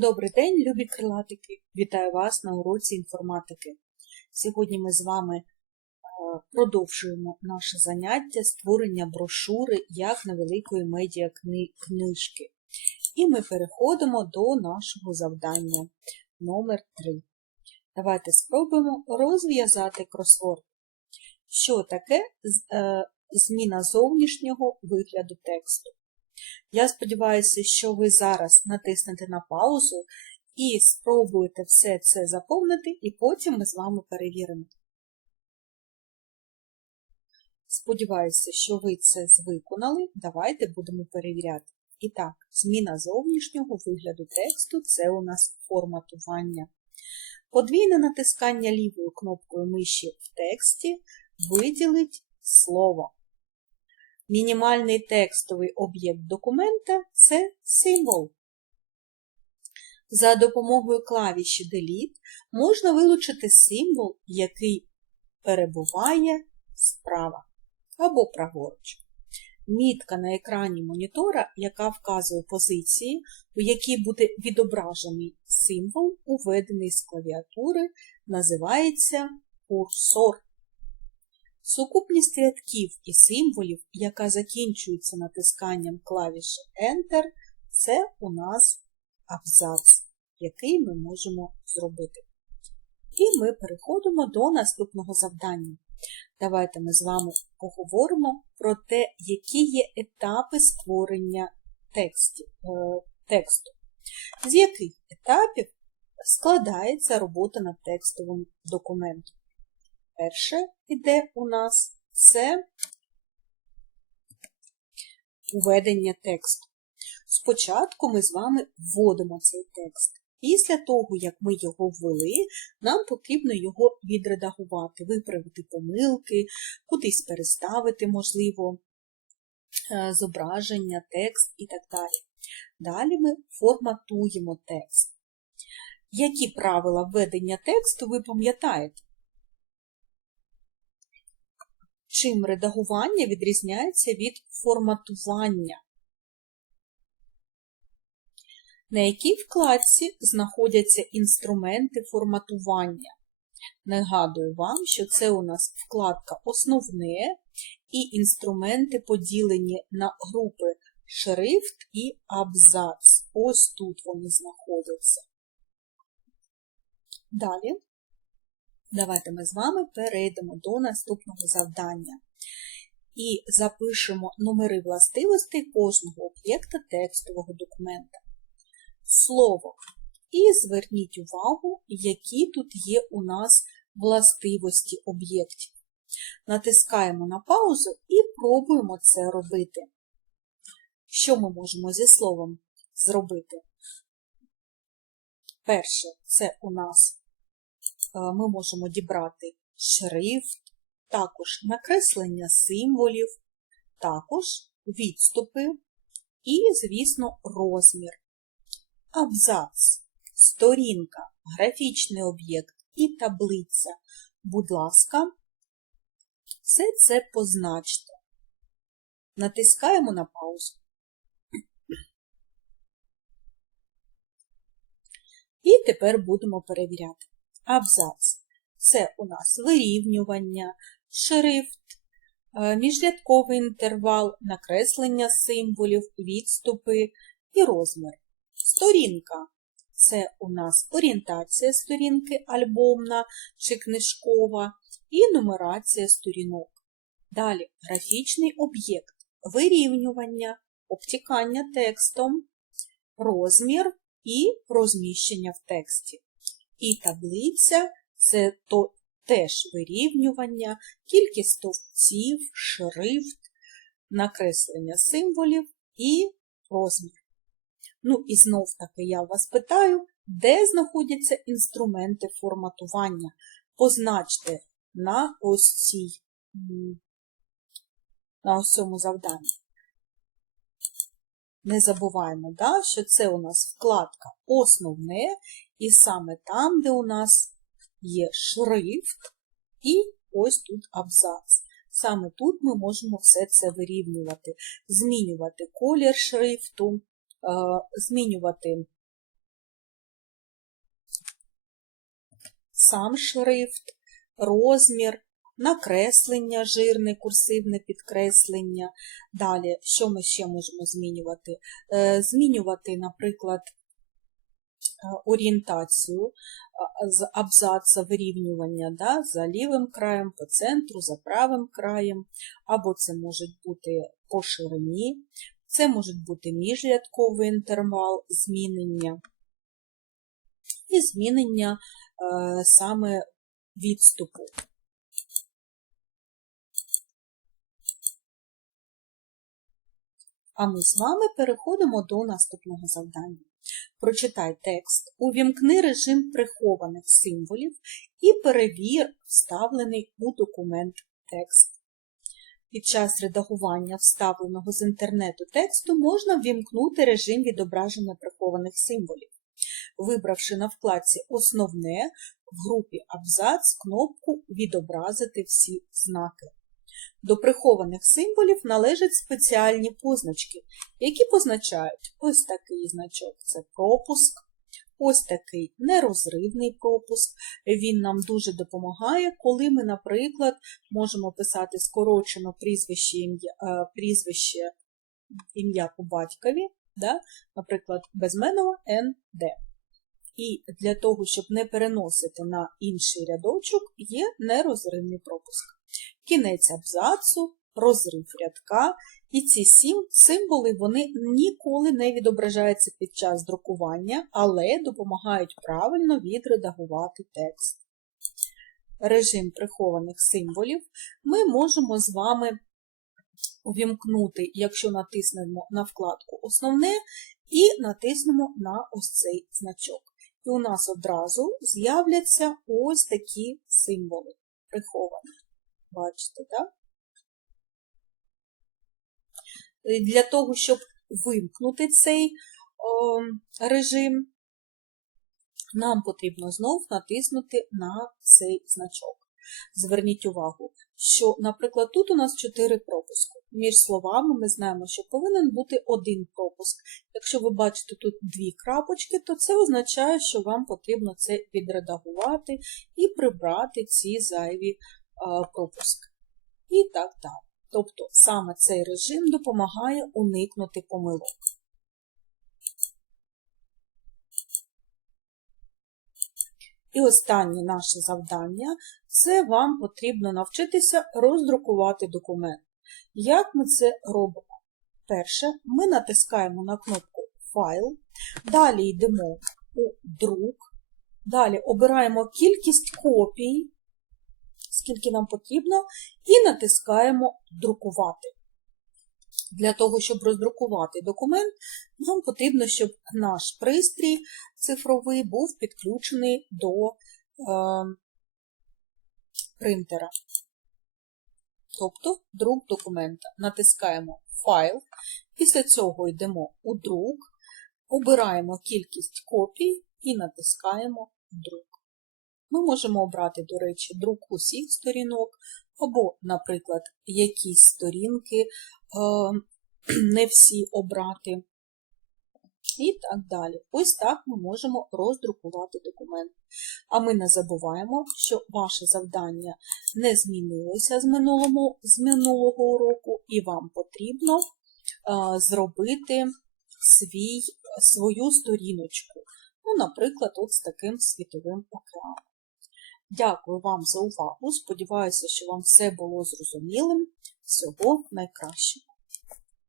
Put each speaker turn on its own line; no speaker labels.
Добрий день, любі крилатики! Вітаю вас на уроці інформатики. Сьогодні ми з вами е, продовжуємо наше заняття створення брошури як невеликої медіакнижки. І ми переходимо до нашого завдання номер 3 Давайте спробуємо розв'язати кросворд. Що таке е, зміна зовнішнього вигляду тексту? Я сподіваюся, що ви зараз натиснете на паузу і спробуєте все це заповнити, і потім ми з вами перевіримо. Сподіваюся, що ви це виконали. Давайте будемо перевіряти. І так, зміна зовнішнього вигляду тексту це у нас форматування. Подвійне натискання лівою кнопкою миші в тексті виділить слово. Мінімальний текстовий об'єкт документа це символ. За допомогою клавіші Delete можна вилучити символ, який перебуває справа або праворуч. Мітка на екрані монітора, яка вказує позиції, у якій буде відображений символ, уведений з клавіатури, називається курсор. Сукупність рядків і символів, яка закінчується натисканням клавіші Enter, це у нас абзац, який ми можемо зробити. І ми переходимо до наступного завдання. Давайте ми з вами поговоримо про те, які є етапи створення е, тексту. З яких етапів складається робота над текстовим документом. Перше іде у нас це введення тексту. Спочатку ми з вами вводимо цей текст. Після того, як ми його ввели, нам потрібно його відредагувати, виправити помилки, кудись переставити, можливо, е, зображення, текст і так далі. Далі ми форматуємо текст. Які правила введення тексту ви пам'ятаєте? Чим редагування відрізняється від форматування? На якій вкладці знаходяться інструменти форматування? Нагадую вам, що це у нас вкладка Основне і інструменти поділені на групи шрифт і абзац. Ось тут вони знаходяться. Далі. Давайте ми з вами перейдемо до наступного завдання і запишемо номери властивостей кожного об'єкта текстового документа. Слово. І зверніть увагу, які тут є у нас властивості об'єктів. Натискаємо на паузу і пробуємо це робити. Що ми можемо зі словом зробити? Перше, це у нас ми можемо дібрати шрифт, також накреслення символів, також відступи і, звісно, розмір. Абзац, сторінка, графічний об'єкт і таблиця. Будь ласка, все це позначте. Натискаємо на паузу. І тепер будемо перевіряти. Абзац. Це у нас вирівнювання, шрифт, е, міжрядковий інтервал, накреслення символів, відступи і розмір. Сторінка. Це у нас орієнтація сторінки альбомна чи книжкова і нумерація сторінок. Далі графічний об'єкт, вирівнювання, обтікання текстом, розмір і розміщення в тексті. І таблиця це то, теж вирівнювання, кількість стовпців, шрифт, накреслення символів і розмір. Ну і знов таки я вас питаю, де знаходяться інструменти форматування? Позначте на ось цій, на ось цьому завданні. Не забуваємо, да, що це у нас вкладка Основне, і саме там, де у нас є шрифт, і ось тут абзац. Саме тут ми можемо все це вирівнювати, змінювати колір шрифту, е, змінювати сам шрифт, розмір. Накреслення, жирне, курсивне підкреслення. Далі, що ми ще можемо змінювати? Е, змінювати, наприклад, орієнтацію а, з абзаца вирівнювання да, за лівим краєм, по центру, за правим краєм, або це може бути по ширині, це може бути міжрядковий інтервал змінення і змінення е, саме відступу. А ми з вами переходимо до наступного завдання. Прочитай текст, увімкни режим прихованих символів і перевір вставлений у документ текст. Під час редагування вставленого з інтернету тексту можна ввімкнути режим відображення прихованих символів, вибравши на вкладці Основне в групі Абзац кнопку Відобразити всі знаки. До прихованих символів належать спеціальні позначки, які позначають ось такий значок це пропуск, ось такий нерозривний пропуск. Він нам дуже допомагає, коли ми, наприклад, можемо писати скорочено прізвище ім'я, е, прізвище ім'я по батькові, да? наприклад, безменова НД. І для того, щоб не переносити на інший рядочок, є нерозривний пропуск. Кінець абзацу, розрив рядка, і ці сім символи вони ніколи не відображаються під час друкування, але допомагають правильно відредагувати текст. Режим прихованих символів ми можемо з вами увімкнути, якщо натиснемо на вкладку Основне і натиснемо на ось цей значок. І у нас одразу з'являться ось такі символи приховані. Бачите, так? Для того, щоб вимкнути цей о, режим, нам потрібно знов натиснути на цей значок. Зверніть увагу, що, наприклад, тут у нас 4 пропуски. Між словами ми знаємо, що повинен бути один пропуск. Якщо ви бачите тут дві крапочки, то це означає, що вам потрібно це відредагувати і прибрати ці зайві пропуски. І так далі. Тобто саме цей режим допомагає уникнути помилок. І останнє наше завдання це вам потрібно навчитися роздрукувати документ. Як ми це робимо? Перше, ми натискаємо на кнопку Файл, далі йдемо у друк, далі обираємо кількість копій, скільки нам потрібно, і натискаємо Друкувати. Для того, щоб роздрукувати документ, нам потрібно, щоб наш пристрій цифровий був підключений до е, принтера. Тобто друк документа. Натискаємо Файл, після цього йдемо у друк, обираємо кількість копій і натискаємо Друк. Ми можемо обрати, до речі, друк усіх сторінок, або, наприклад, якісь сторінки, не всі обрати. І так далі. Ось так ми можемо роздрукувати документ. А ми не забуваємо, що ваше завдання не змінилося з минулого, з минулого уроку, і вам потрібно а, зробити свій, свою сторіночку. Ну, Наприклад, от з таким світовим океаном. Дякую вам за увагу. Сподіваюся, що вам все було зрозумілим. Всього найкращого!